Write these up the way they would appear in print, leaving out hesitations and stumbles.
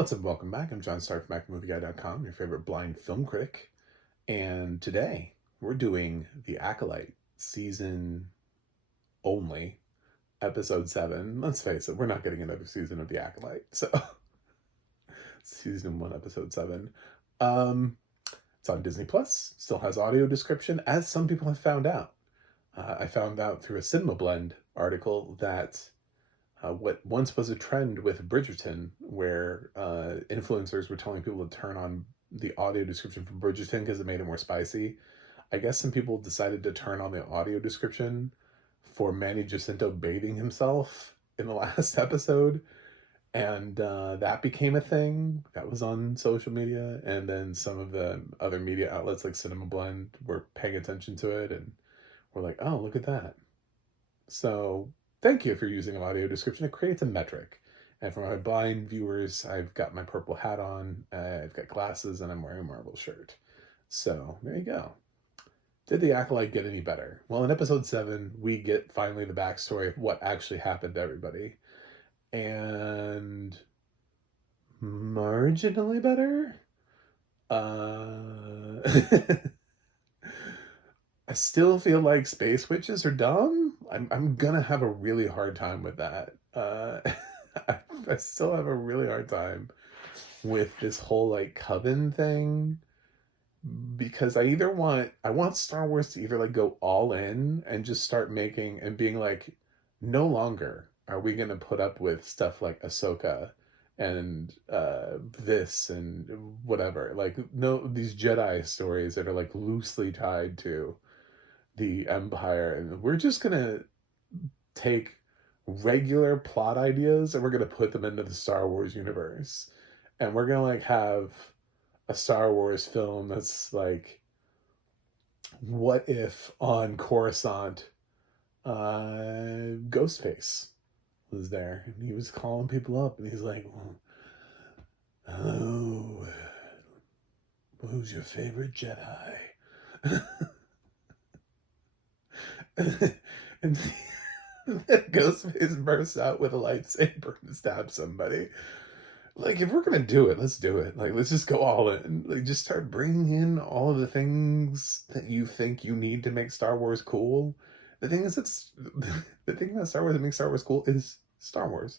What's up? Welcome back. I'm John Starr from MacMovieGuy.com, your favorite blind film critic. And today we're doing The Acolyte season only, episode 7. Let's face it, we're not getting another season of The Acolyte. So, season 1, episode 7. It's on Disney Plus, still has audio description, as some people have found out. I found out through a Cinema Blend article that what once was a trend with Bridgerton, where influencers were telling people to turn on the audio description from Bridgerton because it made it more spicy. I guess some people decided to turn on the audio description for Manny Jacinto bathing himself in the last episode, and that became a thing that was on social media. And then some of the other media outlets like Cinema Blend were paying attention to it and were like, "Oh, look at that." So thank you for using an audio description. It creates a metric. And for my blind viewers, I've got my purple hat on, I've got glasses, and I'm wearing a Marvel shirt. So there you go. Did the Acolyte get any better? Well, in episode 7, we get finally the backstory of what actually happened to everybody. And marginally better? I still feel like space witches are dumb. I'm gonna have a really hard time with that. I still have a really hard time with this whole like coven thing, because I want Star Wars to either like go all in and just start making and being like, no longer are we gonna put up with stuff like Ahsoka and this and whatever. Like, no, these Jedi stories that are like loosely tied to the Empire, and we're just gonna take regular plot ideas and we're gonna put them into the Star Wars universe, and we're gonna like have a Star Wars film that's like, what if on Coruscant, Ghostface was there and he was calling people up and he's like, "Oh, who's your favorite Jedi?" And Ghostface bursts out with a lightsaber and stabs somebody. Like, if we're gonna do it, let's do it. Like, let's just go all in. Like, just start bringing in all of the things that you think you need to make Star Wars cool. The thing is, it's the thing about Star Wars that makes Star Wars cool is Star Wars.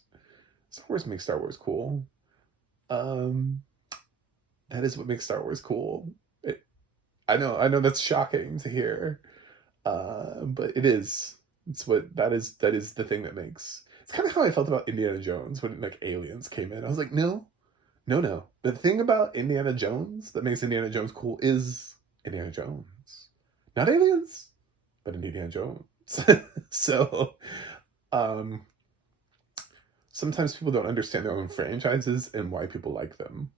Star Wars makes Star Wars cool. Um, that is what makes Star Wars cool. I know that's shocking to hear, but it is. It's what that is the thing that makes. It's kind of how I felt about Indiana Jones when like aliens came in. I was like, no, no, no. The thing about Indiana Jones that makes Indiana Jones cool is Indiana Jones, not aliens, but Indiana Jones. So, um, sometimes people don't understand their own franchises and why people like them.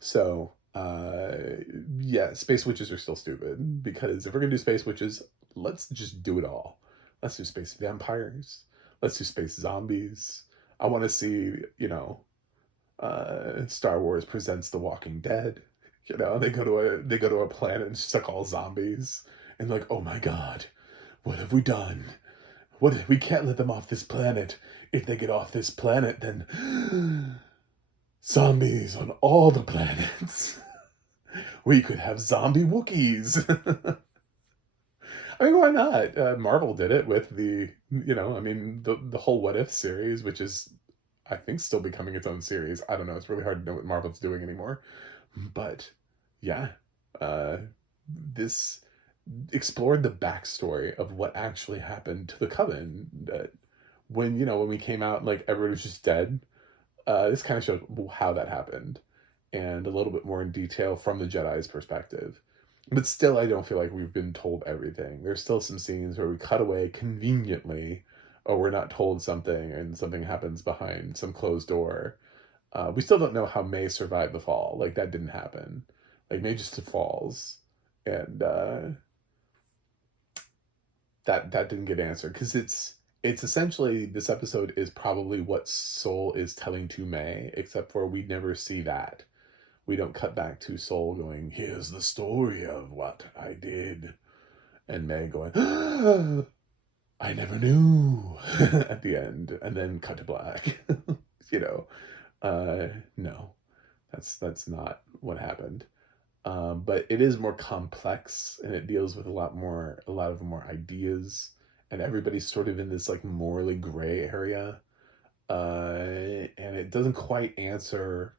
So, yeah, space witches are still stupid, because if we're gonna do space witches, let's just do it all. Let's do space vampires. Let's do space zombies. I want to see, Star Wars presents The Walking Dead. They go to a planet and it's like all zombies, and like, oh my god, what have we done? We can't let them off this planet. If they get off this planet, then zombies on all the planets. We could have zombie Wookiees. I mean, why not? Marvel did it with the whole What If series, which is, I think, still becoming its own series. I don't know. It's really hard to know what Marvel's doing anymore. But yeah, this explored the backstory of what actually happened to the Coven. When we came out, like, everyone was just dead. This kind of showed how that happened, and a little bit more in detail from the Jedi's perspective. But still, I don't feel like we've been told everything. There's still some scenes where we cut away conveniently, or we're not told something, and something happens behind some closed door. We still don't know how May survived the fall. Like, that didn't happen. Like, May just falls, and that didn't get answered, because it's essentially, this episode is probably what Soul is telling to May, except for we never see that. We don't cut back to Soul going, "Here's the story of what I did," and May going, "I never knew," at the end, and then cut to black. No. That's not what happened. But it is more complex, and it deals with a lot of more ideas, and everybody's sort of in this like morally gray area, and it doesn't quite answer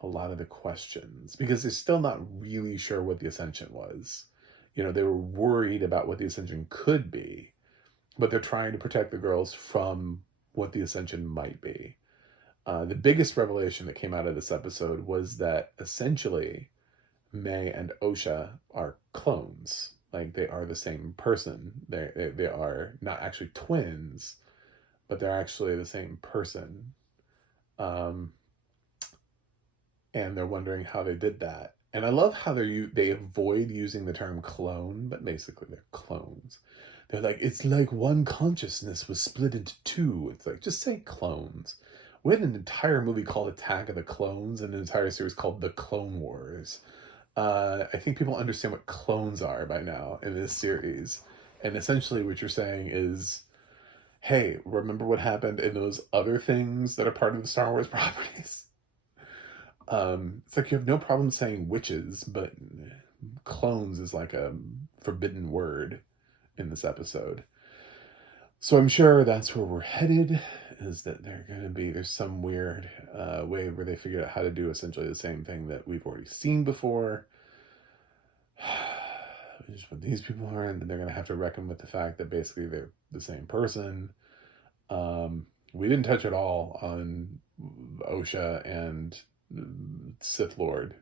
a lot of the questions because they're still not really sure what the ascension was. You know, they were worried about what the ascension could be, but they're trying to protect the girls from what the ascension might be. The biggest revelation that came out of this episode was that essentially May and Osha are clones. Like they are the same person. They are not actually twins, but they're actually the same person. Um, and they're wondering how they did that. And I love how they avoid using the term clone, but basically they're clones. They're like, it's like one consciousness was split into two. It's like, just say clones. We had an entire movie called Attack of the Clones and an entire series called The Clone Wars. I think people understand what clones are by now in this series. And essentially what you're saying is, hey, remember what happened in those other things that are part of the Star Wars properties? It's like you have no problem saying witches, but clones is like a forbidden word in this episode. So I'm sure that's where we're headed, is that there's some weird way where they figured out how to do essentially the same thing that we've already seen before. Just what these people are, and then they're going to have to reckon with the fact that basically they're the same person. We didn't touch at all on Osha and Sith Lord.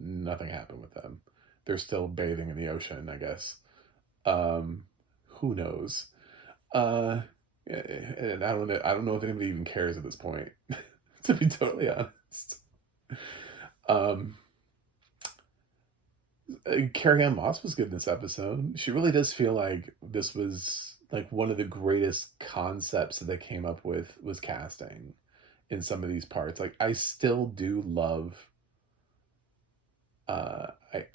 Nothing happened with them. They're still bathing in the ocean, I guess. Who knows? And I don't know if anybody even cares at this point, to be totally honest. Carrie-Anne Moss was good in this episode. She really does feel like this was like one of the greatest concepts that they came up with was casting in some of these parts. Like I still do love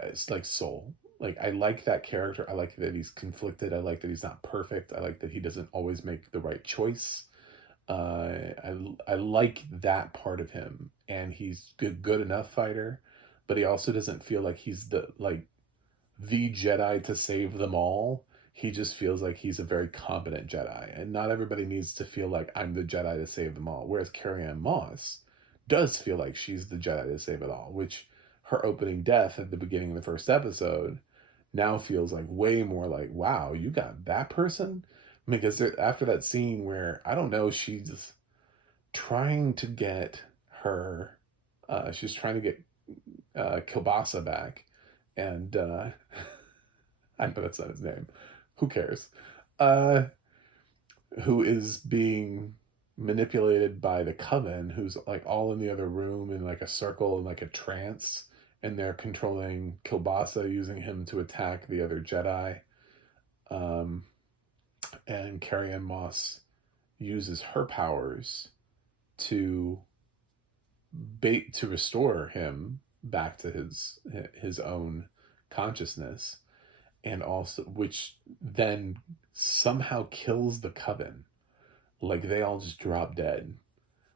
it's like Soul. Like I like that character. I like that he's conflicted. I like that he's not perfect. I like that he doesn't always make the right choice. I like that part of him, and he's good enough fighter, but he also doesn't feel like he's the Jedi to save them all. He just feels like he's a very competent Jedi, and not everybody needs to feel like I'm the Jedi to save them all. Whereas Carrie-Anne Moss does feel like she's the Jedi to save it all, which her opening death at the beginning of the first episode now feels like way more like, wow, you got that person? Because after that scene where, I don't know, she's trying to get she's trying to get Kielbasa back, and I know that's not his name. Who cares? Who is being manipulated by the Coven, who's like all in the other room in like a circle in like a trance, and they're controlling Kielbasa, using him to attack the other Jedi. And Carrie-Anne Moss uses her powers to restore him back to his own consciousness, and also which then somehow kills the Coven. Like they all just drop dead.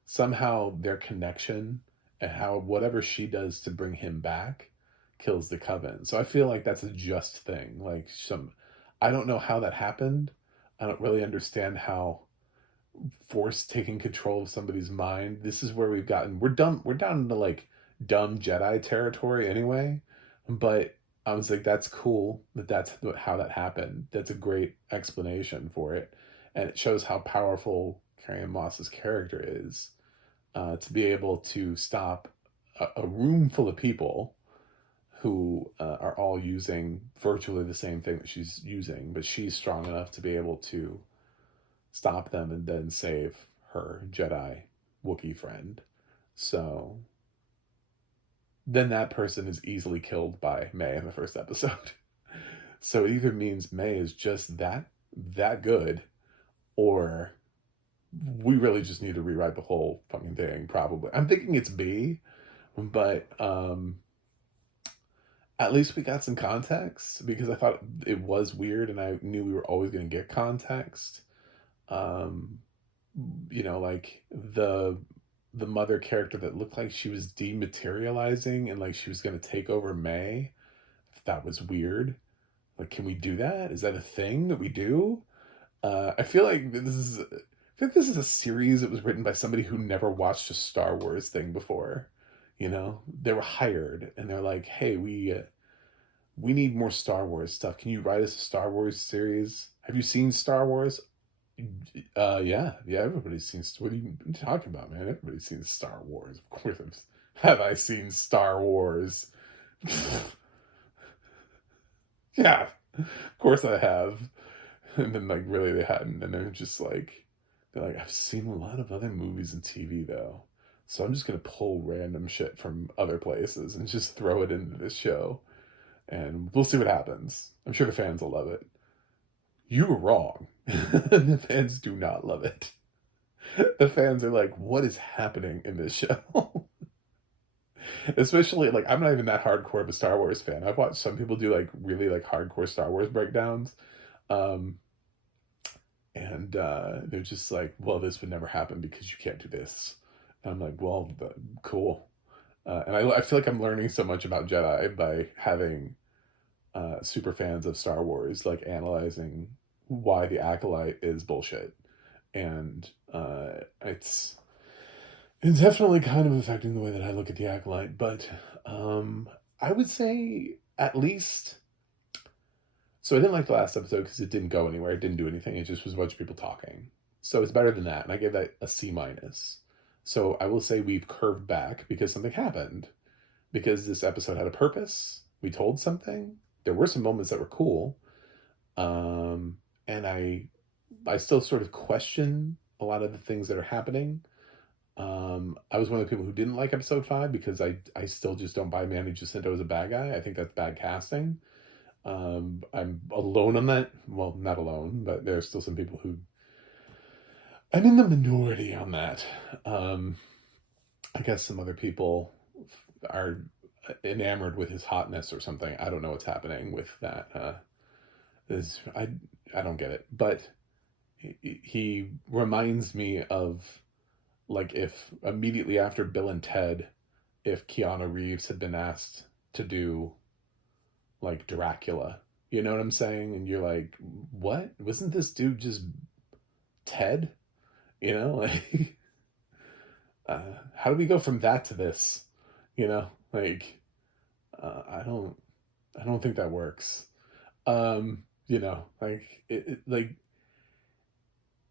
Somehow their connection and how whatever she does to bring him back kills the Coven. So I feel like that's a just thing. Like I don't know how that happened. I don't really understand how Force taking control of somebody's mind. This is where we're down into like dumb Jedi territory anyway. But I was like, that's cool that's how that happened. That's a great explanation for it. And it shows how powerful Carrie-Anne Moss's character is, to be able to stop a room full of people who are all using virtually the same thing that she's using, but she's strong enough to be able to stop them and then save her Jedi Wookiee friend. So then that person is easily killed by May in the first episode. So it either means May is just that good, or we really just need to rewrite the whole fucking thing, probably. I'm thinking it's B, but at least we got some context, because I thought it was weird and I knew we were always going to get context. Like the mother character that looked like she was dematerializing and like she was going to take over May. That was weird. Like, can we do that? Is that a thing that we do? I feel like this is a series that was written by somebody who never watched a Star Wars thing before. You know, they were hired and they're like, "Hey, we need more Star Wars stuff. Can you write us a Star Wars series? Have you seen Star Wars?" Yeah, everybody's seen. What are you talking about, man? Everybody's seen Star Wars. Of course, have I seen Star Wars? Yeah, of course I have. And then like really they hadn't, and they're just like, I've seen a lot of other movies and TV though, so I'm just gonna pull random shit from other places and just throw it into this show, and we'll see what happens. I'm sure the fans will love it. You were wrong. The fans do not love it. The fans are like, what is happening in this show? Especially, like, I'm not even that hardcore of a Star Wars fan. I've watched some people do, like, really, like, hardcore Star Wars breakdowns. Um, and they're just like, well, this would never happen because you can't do this. And I'm like, well, cool. And I feel like I'm learning so much about Jedi by having super fans of Star Wars, like, analyzing why the Acolyte is bullshit. And it's definitely kind of affecting the way that I look at the Acolyte. But I would say at least. So I didn't like the last episode because it didn't go anywhere. It didn't do anything. It just was a bunch of people talking. So it's better than that. And I gave that a C minus. So I will say we've curved back because something happened. Because this episode had a purpose. We told something. There were some moments that were cool. And I still sort of question a lot of the things that are happening. I was one of the people who didn't like episode 5 because I still just don't buy Manny Jacinto as a bad guy. I think that's bad casting. I'm alone on that. Well, not alone, but there are still some people who I'm in the minority on that. I guess some other people are enamored with his hotness or something. I don't know what's happening with that. I don't get it, but he reminds me of like if immediately after Bill and Ted, if Keanu Reeves had been asked to do like Dracula, you know what I'm saying? And you're like, what? Wasn't this dude just Ted? You know, like, how do we go from that to this? You know, like, I don't think that works. You know, like,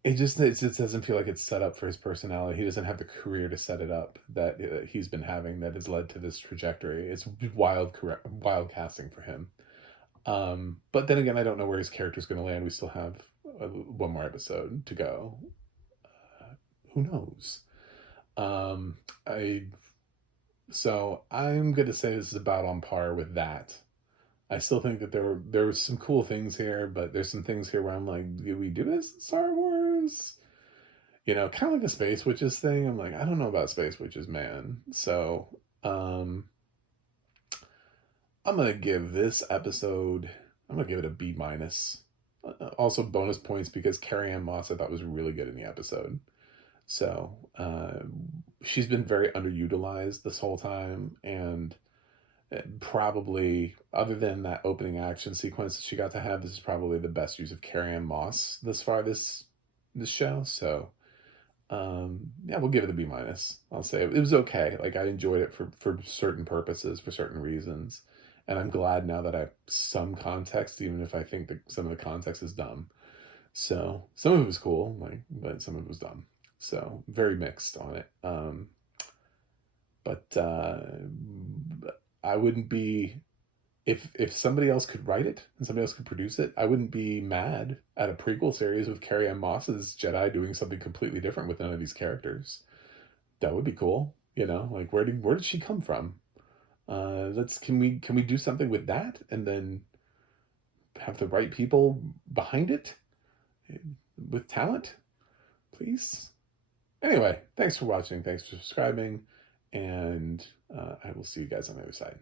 it just doesn't feel like it's set up for his personality. He doesn't have the career to set it up that he's been having that has led to this trajectory. It's wild casting for him. But then again, I don't know where his character's going to land. We still have one more episode to go. Who knows? So I'm going to say this is about on par with that. I still think that there were some cool things here, but there's some things here where I'm like, do we do this in Star Wars? You know, kind of like the Space Witches thing. I'm like, I don't know about Space Witches, man. So, I'm gonna give this episode. I'm gonna give it a B minus. Also, bonus points because Carrie-Anne Moss I thought was really good in the episode. So, she's been very underutilized this whole time, and probably, other than that opening action sequence that she got to have, this is probably the best use of Carrie-Anne Moss thus far this show. So, yeah, we'll give it a B minus. I'll say it was okay. Like, I enjoyed it for certain purposes, for certain reasons, and I'm glad now that I have some context, even if I think that some of the context is dumb. So some of it was cool, like, but some of it was dumb. So very mixed on it. But I wouldn't be, if somebody else could write it and somebody else could produce it, I wouldn't be mad at a prequel series with Carrie-Anne Moss's Jedi doing something completely different with none of these characters. That would be cool, you know. Like, where did she come from? Can we do something with that and then have the right people behind it with talent, please? Anyway, thanks for watching. Thanks for subscribing, and I will see you guys on the other side.